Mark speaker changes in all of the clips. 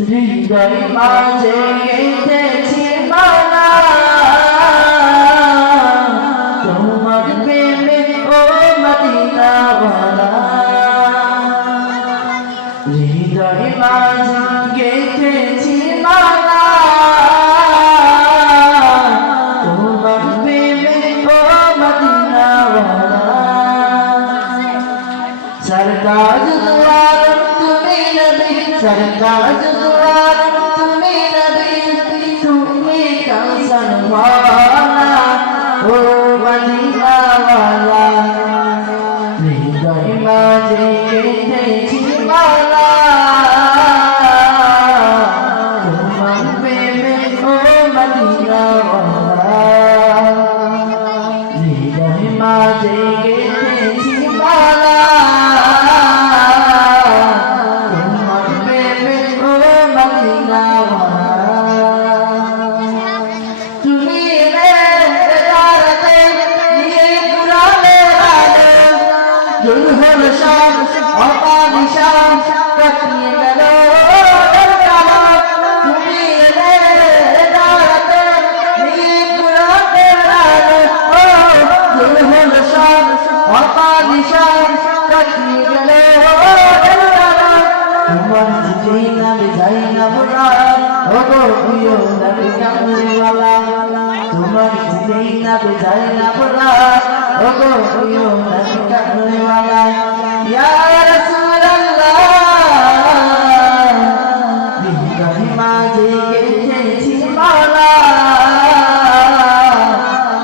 Speaker 1: হৃদয় মাঝে গেঁথেছি মালা তোমার প্রেমে ও মদিনাওয়ালা। হৃদয় মাঝে सरताज द्वार तुम्हें नबी सरताज द्वार तुम्हें नबी तुम्हें कंसन वाला ओ मदीना वाला हृदय माजे केते माला তোমার চিঠি না বিধাই না বলা ও গো প্রিয় নবী কামলিওয়ালা তোমার চিঠি না বিধাই না বলা ও গো প্রিয় নবী কামলিওয়ালা ইয়া রাসূলুল্লাহ। হৃদয় মাঝে গেঁথেছি মালা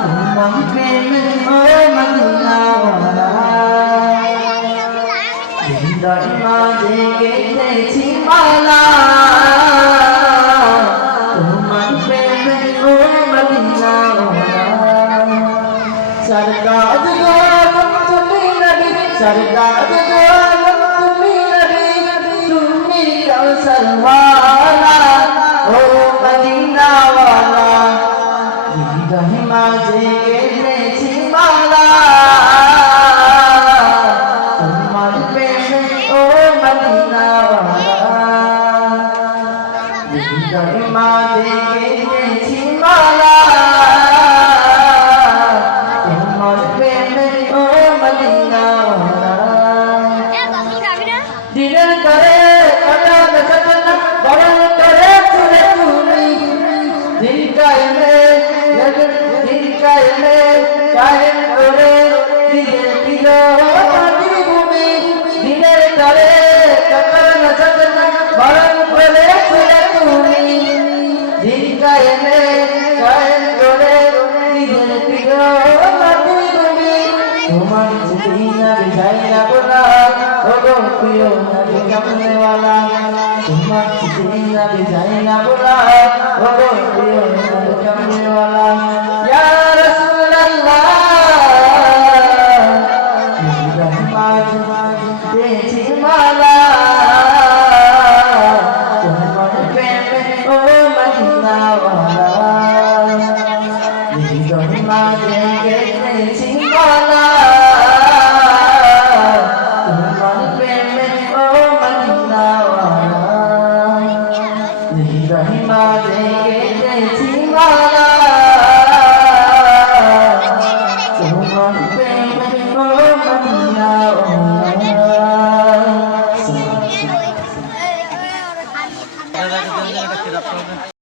Speaker 1: তোমার প্রেমে ও মদিনাওয়ালা হৃদয় মাঝে পেয়েছি মালা তোমার প্রেমে গো মদিনা সরকার গো তুমি নবী সরকার গো তুমি নবী দিনের করে কদম সজন বরণ করে তুলে তুমি দিন কায়মে দিন কায়মে কায়েম করে দিনের প্রিয় মাতৃভূমি দিনের করে কদম সজন বরণ করে তোমার চিঠি না বিদায় না বলা ও গো প্রিয় নবী কামনেওয়ালা তোমার চিঠি না বিদায় না বলা ও গো প্রিয় নবী কামনেওয়ালা ইয়া রাসূলুল্লাহ হৃদয় মাঝে পেয়েছি